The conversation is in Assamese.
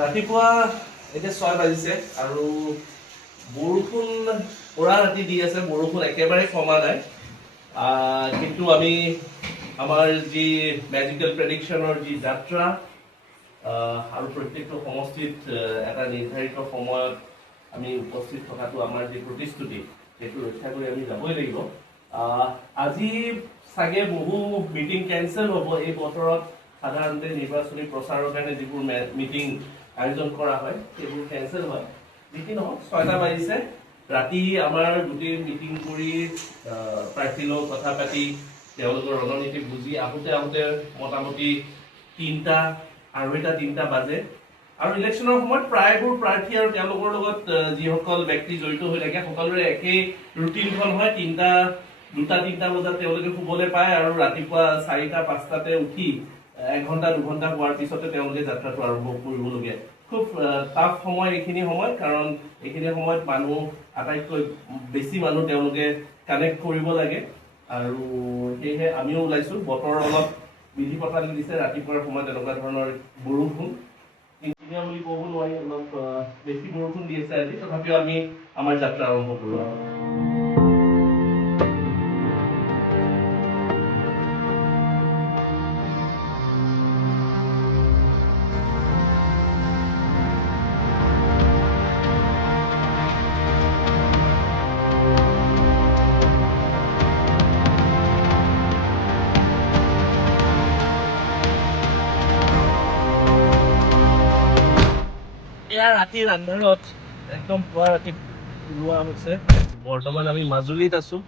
ৰাতিপুৱা এতিয়া 6 বাজিছে আৰু বৰষুণ পৰা ৰাতি দি আছে, বৰষুণ একেবাৰে কমা নাই। কিন্তু আমি আমাৰ যি মেজিকেল প্ৰেডিকশ্যনৰ যি যাত্ৰা আৰু প্ৰত্যেকটো সমষ্টিত এটা নিৰ্ধাৰিত সময়ত আমি উপস্থিত থকাটো আমাৰ যি প্ৰতিশ্ৰুতি সেইটো ৰক্ষা কৰি আমি যাবই লাগিব। আজি চাগে বহু মিটিং কেঞ্চেল হ'ব। এই বতৰত সাধাৰণতে নিৰ্বাচনী প্ৰচাৰৰ কাৰণে যিবোৰ মিটিং আয়োজন কৰা হয় সেইবোৰ কেঞ্চেল হয়। যি কি নহওক 6টা বাজিছে, ৰাতি আমাৰ গোটেই মিটিং কৰি প্ৰাৰ্থীৰ লগত কথা পাতি তেওঁলোকৰ ৰণনীতি বুজি আহোঁতে মোটামুটি 3টা আঢ়ৈটা 3টা বাজে। আৰু ইলেকশ্যনৰ সময়ত প্ৰায়বোৰ প্ৰাৰ্থী আৰু তেওঁলোকৰ লগত যিসকল ব্যক্তি জড়িত হৈ থাকে সকলোৰে একেই ৰুটিনখন হয়। 2টা-3টা বজাত তেওঁলোকে শুবলৈ পায় আৰু ৰাতিপুৱা 4টা-5টাতে উঠি 1 ঘণ্টা 2 ঘণ্টা হোৱাৰ পিছতে তেওঁলোকে যাত্ৰাটো আৰম্ভ কৰিবলগীয়া। খুব টাফ সময় এইখিনি সময়, কাৰণ এইখিনি সময়ত মানুহ আটাইতকৈ বেছি মানুহ তেওঁলোকে কানেক্ট কৰিব লাগে আৰু সেয়েহে আমিও ওলাইছোঁ। বতৰ অলপ বিধি পথালি দিছে, ৰাতিপুৱাৰ সময়ত এনেকুৱা ধৰণৰ বৰষুণ কিনকিনীয়া বুলি ক'ব নোৱাৰি, অলপ বেছি বৰষুণ দি আছে আজি। তথাপিও আমি আমাৰ যাত্ৰা আৰম্ভ কৰোঁ। এয়া ৰাতিৰ আন্ধাৰত একদম পুৱা ৰাতি ওলোৱা হৈছে। বৰ্তমান আমি মাজুলীত আছোঁ।